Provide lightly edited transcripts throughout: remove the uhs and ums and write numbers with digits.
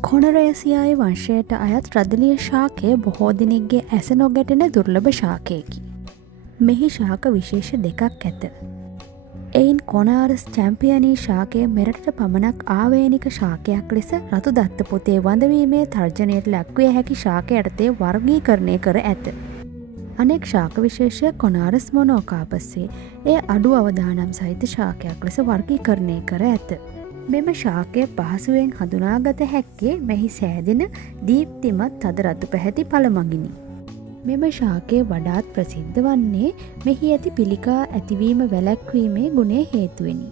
කොනරේසියායි වංශයට අයත් රදලිය ශාකය බොහෝ දෙනෙක්ගේ ඇස නොගැටෙන දුර්ලභ ශාකයකි. මෙහි ශාක විශේෂ දෙකක් ඇත. එයින් කොනාරස් චැම්පියනී ශාකය මෙරටට පමණක් ආවේනික ශාකයක් ලෙස රතු දත්ත පොතේ වඳවීමේ තර්ජනයට ලක්විය හැකි ශාක යටතේ වර්ගීකරණය කර ඇත. අනෙක් ශාක විශේෂය කොනාරස් මොනෝකාපස්සේ එය අඩු අවදානම් සහිත ශාකයක් ලෙස වර්ගීකරණය කර ඇත. මෙම ශාකය පහසුවෙන් හඳුනාගත හැක්කේ මෙහි සෑදෙන දීප්තිමත් තද රතු පැහැති පළමගිනි. මෙම ශාකය වඩාත් ප්‍රසිද්ධ වන්නේ මෙහි ඇති පිළිකා ඇතිවීම වැළැක්වීමේ ගුණය හේතුවෙනි.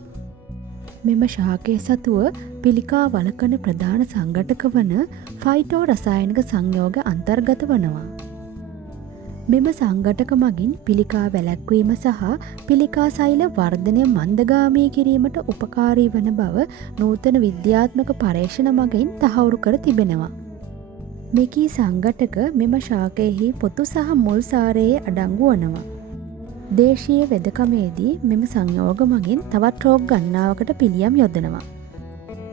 මෙම ශාකය සතුව පිළිකා වළකන ප්‍රධාන සංඝටක වන ෆයිටෝ රසායනික සංයෝග අන්තර්ගත වනවා. මෙම සංඝටක මගින් පිළිකා වැළැක්වීම සහ පිළිකා සෛල වර්ධනය මන්දගාමී කිරීමට උපකාරී වන බව නූතන විද්‍යාත්මක පර්යේෂණ මගින් තහවුරු කර තිබෙනවා. මෙකී සංඝටක මෙම ශාකයෙහි පොතු සහ මුල් සාරයේ අඩංගු වනවා. දේශීය වෙදකමේදී මෙම සංයෝග මගින් තවත් රෝග ගණනාවකට පිළියම් යොදනවා.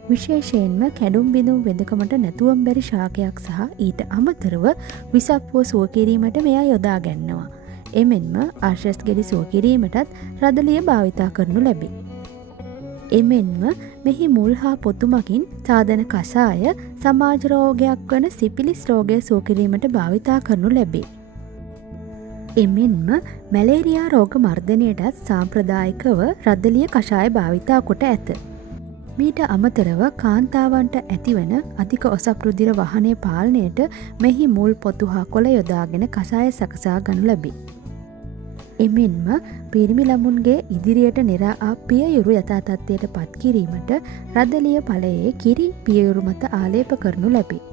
විශේෂයෙන්ම කැඩුම් බිඳුම් වෙදකමට නැතුවම් බැරි ශාකයක් සහ ඊට අමතරව විසප්පුව සුව කිරීමට මෙයා යොදා ගන්නවා. එමෙන්ම ආර්ශස් ගෙඩි සුව කිරීමටත් රදලිය භාවිතා කරනු ලැබේ. එමෙන්ම මෙහි මුල් හා පොතු මගින් සාධන කසාය සමාජ රෝගයක් වන සිපිලිස් රෝගය සුව කිරීමට භාවිතා කරනු ලැබේ. එමෙන්ම මැලේරියා රෝග මර්ධනයටත් සාම්ප්‍රදායිකව රදලිය කෂාය භාවිතා කොට ඇත. මීට අමතරව කාන්තාවන්ට ඇතිවන අධික ඔසප් රුධිර වහනය පාලනයට මෙහි මුල් පොතු හා කොළ යොදාගෙන කසාය සකසා ගනු ලැබේ. එමෙන්ම පිරිමි ළමුන්ගේ ඉදිරියට නෙරා ආ පියයුරු යථා තත්ත්වයට පත් කිරීමට රදලිය ඵලයේ කිරි පියයුරු මත ආලේප කරනු ලැබේ.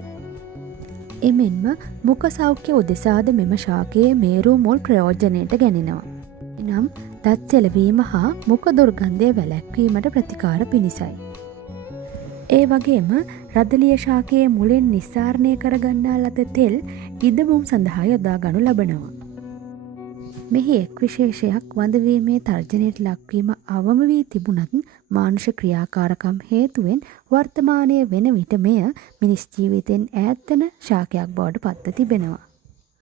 එමෙන්ම මුඛ සෞඛ්‍ය උදෙසාද මෙම ශාකයේ මේරු මුල් ප්‍රයෝජනයට ගැනෙනවා. එනම් දත් සෙලවීම හා මුඛ දුර්ගන්ධය වැළැක්වීමට ප්‍රතිකාර පිණිසයි. ඒ වගේම රදලිය ශාකයේ මුලින් නිස්සාරණය කරගන්නා ලද තෙල් ඉදමුම් සඳහා යොදා ගනු ලබනවා. මෙහි එක් විශේෂයක් වඳවීමේ තර්ජනයට ලක්වීම අවම වී තිබුණත් මානුෂ ක්‍රියාකාරකම් හේතුවෙන් වර්තමානය වෙන විට මෙය මිනිස් ජීවිතෙන් ඈත්වන ශාකයක් බවට පත්ව තිබෙනවා.